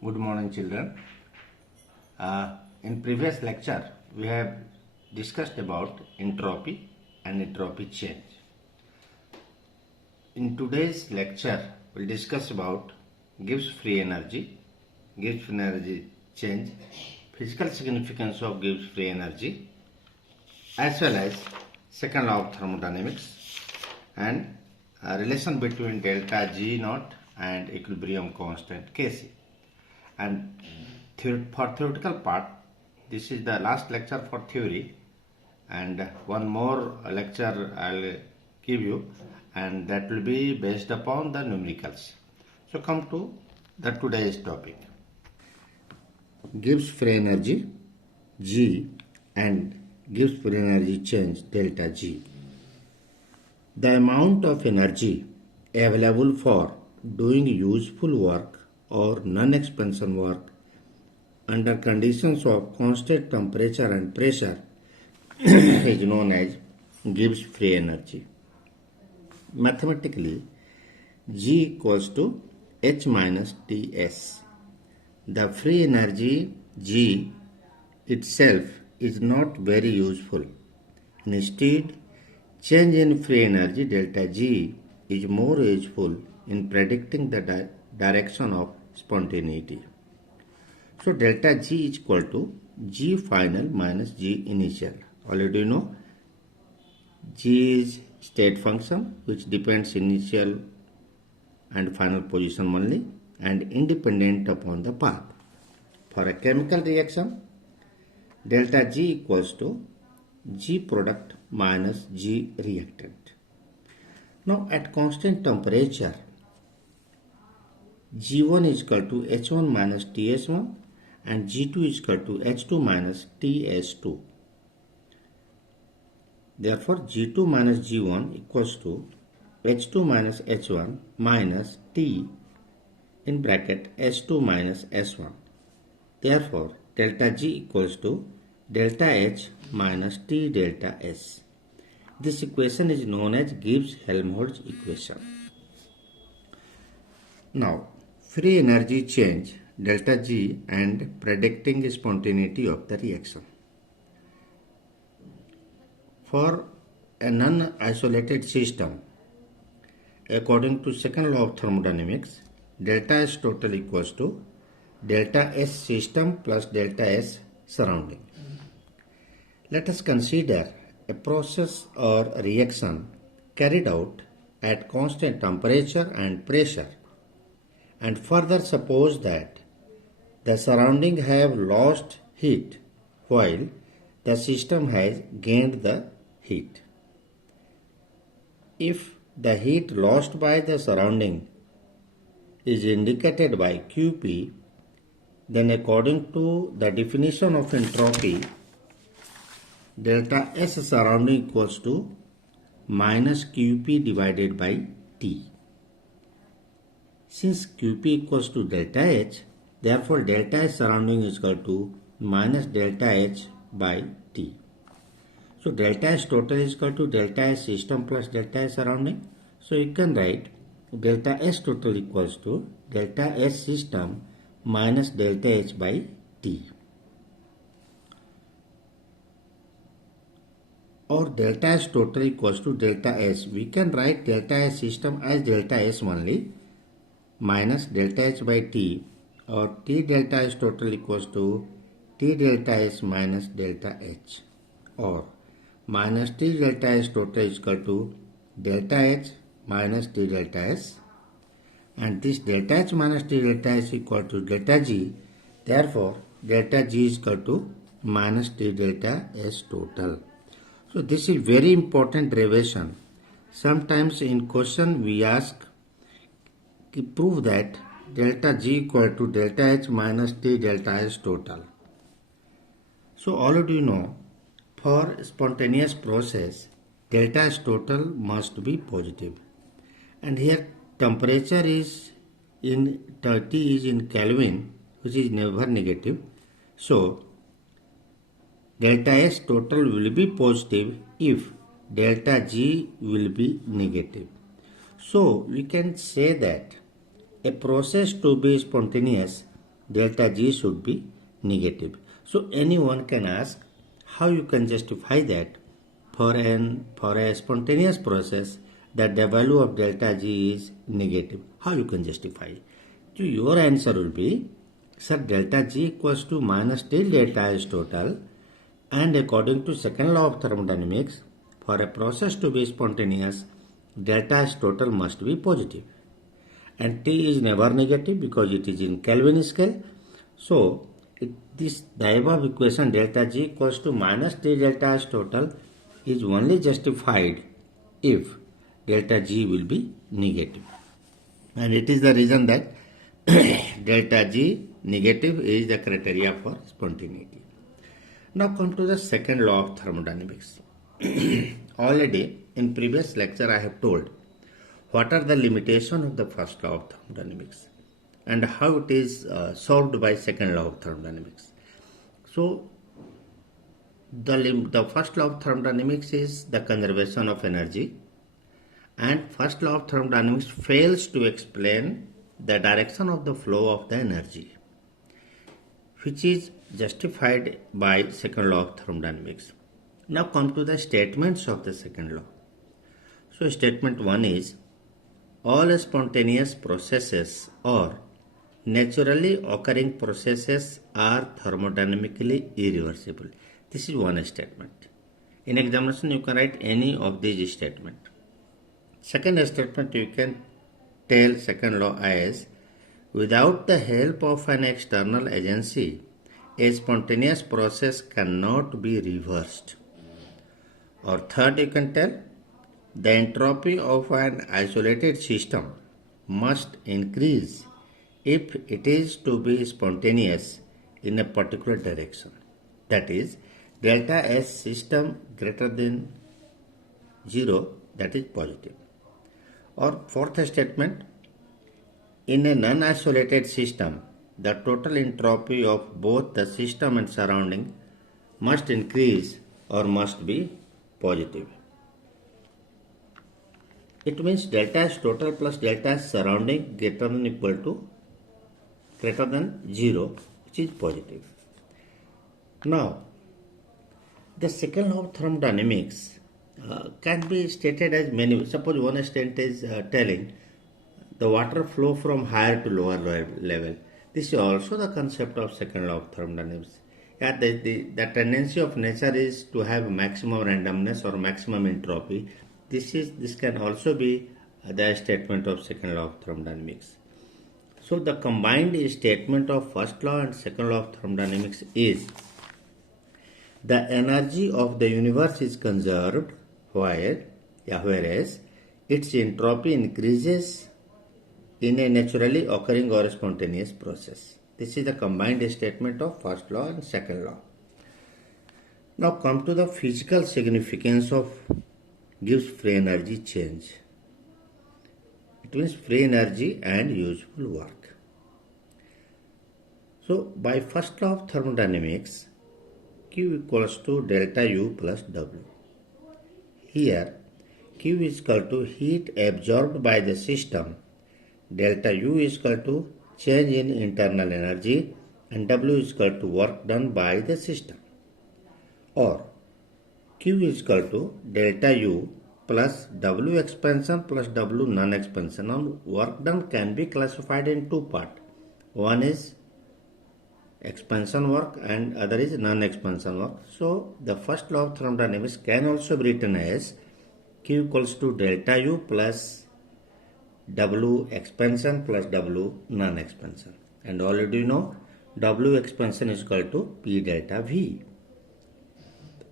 Good morning, children. In previous lecture, we have discussed about entropy and entropy change. In today's lecture, we'll discuss about Gibbs free energy change, physical significance of Gibbs free energy, as well as second law of thermodynamics and relation between delta G naught and equilibrium constant Kc. And for theoretical part, this is the last lecture for theory, and one more lecture I'll give you, and that will be based upon the numericals. So come to the today's topic. Gibbs free energy G and Gibbs free energy change delta G. The amount of energy available for doing useful work or non-expansion work under conditions of constant temperature and pressure is known as Gibbs free energy. Mathematically, G equals to H minus Ts. The free energy G itself is not very useful. Instead, change in free energy delta G is more useful in predicting the direction of spontaneity. So delta G is equal to G final minus G initial. Already you know G is state function which depends initial and final position only and independent upon the path. For a chemical reaction, delta G equals to G product minus G reactant. Now at constant temperature, G1 is equal to H1 minus TS1 and G2 is equal to H2 minus TS2. Therefore, G2 minus G1 equals to H2 minus H1 minus T in bracket S2 minus S1. Therefore, delta G equals to delta H minus T delta S. This equation is known as Gibbs-Helmholtz equation. Now, free energy change delta G and predicting spontaneity of the reaction. For a non-isolated system, according to second law of thermodynamics, delta S total equals to delta S system plus delta S surrounding. Let us consider a process or reaction carried out at constant temperature and pressure, and further suppose that the surrounding have lost heat while the system has gained the heat. If the heat lost by the surrounding is indicated by Qp, then according to the definition of entropy, delta S surrounding equals to minus Qp divided by T. Since Qp equals to delta H, therefore delta S surrounding is equal to minus delta H by T. So delta S total is equal to delta S system plus delta S surrounding. So you can write delta S total equals to delta S system minus delta H by T. Or delta S total equals to delta S. We can write delta S system as delta S only minus delta H by T, or T delta S total equals to T delta S minus delta H, or minus T delta S total is equal to delta H minus T delta S, and this delta H minus T delta S equal to delta G. Therefore, delta G is equal to minus T delta S total. So this is very important derivation. Sometimes in question we ask to prove that delta G equal to delta H minus T delta S total. So already you know, for spontaneous process, delta S total must be positive. And here temperature is in T is in Kelvin, which is never negative. So delta S total will be positive if delta G will be negative. So we can say that a process to be spontaneous delta G should be negative. So anyone can ask how you can justify that for a spontaneous process that the value of delta G is negative. How you can justify? So your answer will be, sir, delta G equals to minus till delta S total, and according to second law of thermodynamics, for a process to be spontaneous, delta S total must be positive. And T is never negative because it is in Kelvin scale. So, the above equation delta G equals to minus T delta S total is only justified if delta G will be negative. And it is the reason that delta G negative is the criteria for spontaneity. Now come to the second law of thermodynamics. Already in previous lecture I have told what are the limitations of the first law of thermodynamics and how it is solved by second law of thermodynamics. So the first law of thermodynamics is the conservation of energy, and first law of thermodynamics fails to explain the direction of the flow of the energy, which is justified by second law of thermodynamics. Now come to the statements of the second law. So statement 1 is, all spontaneous processes or naturally occurring processes are thermodynamically irreversible. This is one statement. In examination you can write any of these statements. Second statement you can tell second law as, without the help of an external agency, a spontaneous process cannot be reversed. Or third you can tell, the entropy of an isolated system must increase if it is to be spontaneous in a particular direction. That is, delta S system greater than 0, that is positive. Or fourth statement, in a non-isolated system, the total entropy of both the system and surrounding must increase or must be positive. It means delta S total plus delta S surrounding greater than equal to greater than 0, which is positive. Now, the second law of thermodynamics can be stated as many. Suppose one statement is telling the water flow from higher to lower level. This is also the concept of second law of thermodynamics. Yeah, the tendency of nature is to have maximum randomness or maximum entropy. This can also be the statement of second law of thermodynamics. So the combined statement of first law and second law of thermodynamics is, the energy of the universe is conserved whereas its entropy increases in a naturally occurring or spontaneous process. This is the combined statement of first law and second law. Now come to the physical significance of Gibbs free energy change. It means free energy and useful work. So by first law of thermodynamics, Q equals to delta U plus W. Here Q is equal to heat absorbed by the system, delta U is equal to change in internal energy, and W is equal to work done by the system. Or Q is equal to delta U plus W expansion plus W non-expansion. Now work done can be classified in two parts. One is expansion work and other is non-expansion work. So the first law of thermodynamics can also be written as Q equals to delta U plus W expansion plus W non-expansion. And already you know W expansion is equal to P delta V.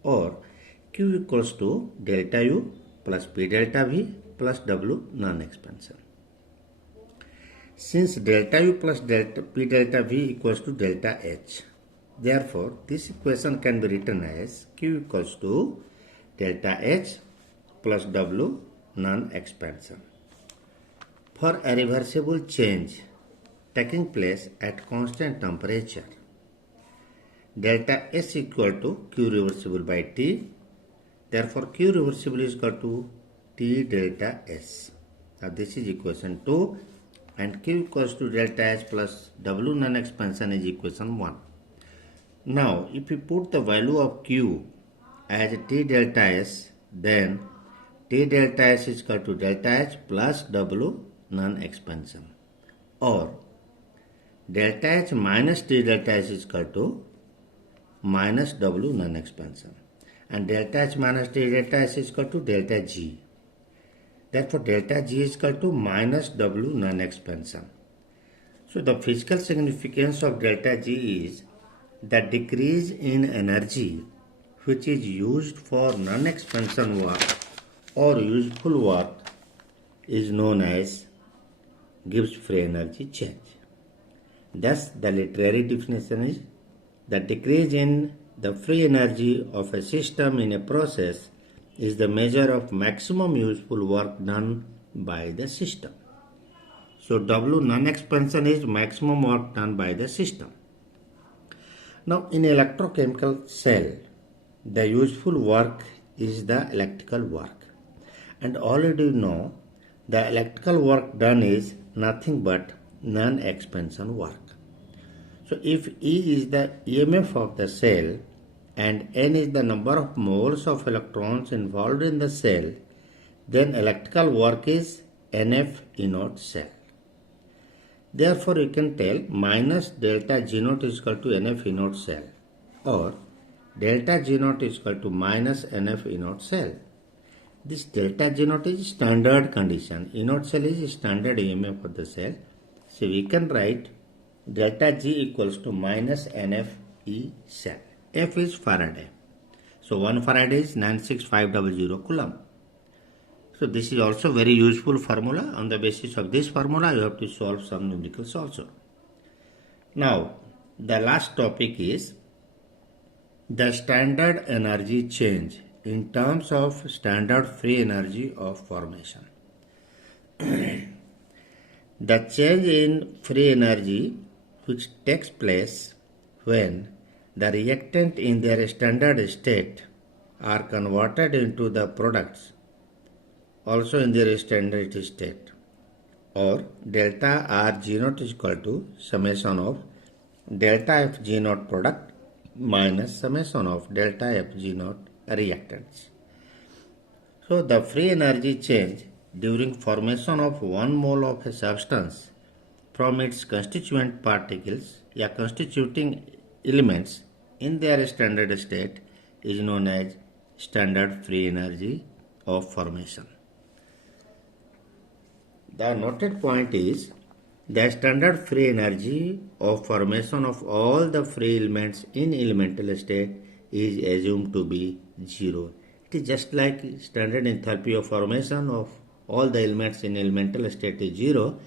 Or Q equals to delta U plus P delta V plus W non-expansion. Since delta U plus delta P delta V equals to delta H, therefore this equation can be written as Q equals to delta H plus W non-expansion. For a reversible change taking place at constant temperature, delta S equal to Q reversible by T. Therefore, Q reversible is equal to T delta S. Now, this is equation 2 and Q equals to delta H plus W non-expansion is equation 1. Now, if we put the value of Q as T delta S, then T delta S is equal to delta H plus W non-expansion, or delta H minus T delta S is equal to minus W non-expansion, and delta H minus T delta S is equal to delta G. Therefore, delta G is equal to minus W non-expansion. So, the physical significance of delta G is the decrease in energy which is used for non-expansion work or useful work is known as Gibbs free energy change. Thus, the literary definition is the decrease in the free energy of a system in a process is the measure of maximum useful work done by the system. So, W non-expansion is maximum work done by the system. Now, in electrochemical cell, the useful work is the electrical work. And already know the electrical work done is nothing but non-expansion work. So, if E is the EMF of the cell and N is the number of moles of electrons involved in the cell, then electrical work is NF E naught cell. Therefore, you can tell minus delta G naught is equal to NF E naught cell, or delta G naught is equal to minus NF E naught cell. This delta G naught is standard condition. E naught cell is standard EMF of the cell. So, we can write delta G equals to minus NF E cell. F is Faraday. So, 1 Faraday is 96500 Coulomb. So, this is also very useful formula. On the basis of this formula, you have to solve some numericals also. Now, the last topic is the standard energy change in terms of standard free energy of formation. The change in free energy which takes place when the reactant in their standard state are converted into the products also in their standard state, or delta R G naught is equal to summation of delta F G naught product minus summation of delta F G naught reactants. So, the free energy change during formation of 1 mole of a substance from its constituent particles or constituting elements in their standard state is known as standard free energy of formation. The noted point is the standard free energy of formation of all the free elements in elemental state is assumed to be 0. It is just like standard enthalpy of formation of all the elements in elemental state is 0.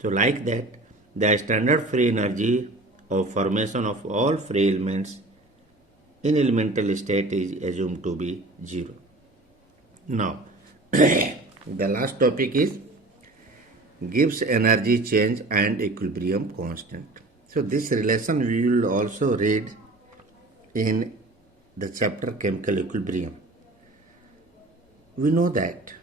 So, like that, the standard free energy of formation of all free elements in elemental state is assumed to be 0. Now, the last topic is Gibbs energy change and equilibrium constant. So, this relation we will also read in the chapter chemical equilibrium. We know that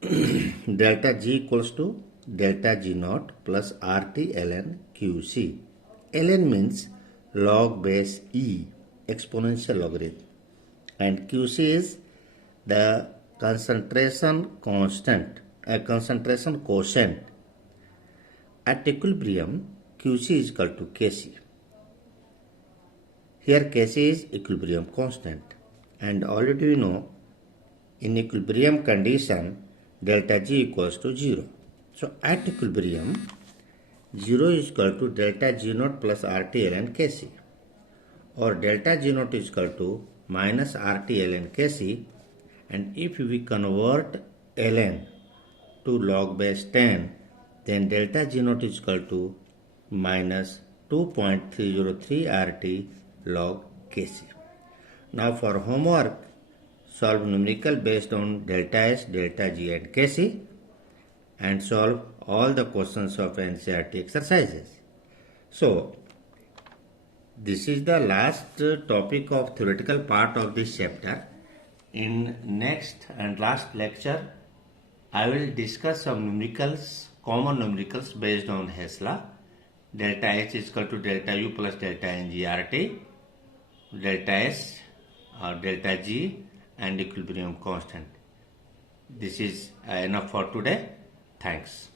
delta G equals to delta G naught plus RT ln QC. ln means log base E exponential logarithm, and QC is the concentration constant, a concentration quotient. At equilibrium, QC is equal to Kc. Here Kc is equilibrium constant, and already we know in equilibrium condition delta G equals to 0. So, at equilibrium 0 is equal to delta G naught plus RT ln Kc, or delta G naught is equal to minus RT ln Kc, and if we convert ln to log base 10, then delta G naught is equal to minus 2.303 RT log Kc. Now, for homework, solve numerical based on delta S, delta G and Kc, and solve all the questions of NCERT exercises. So, this is the last topic of theoretical part of this chapter. In next and last lecture, I will discuss some numericals common numericals based on Hess law. Delta H is equal to delta U plus delta NGRT, delta S or delta G and equilibrium constant. This is enough for today. Thanks.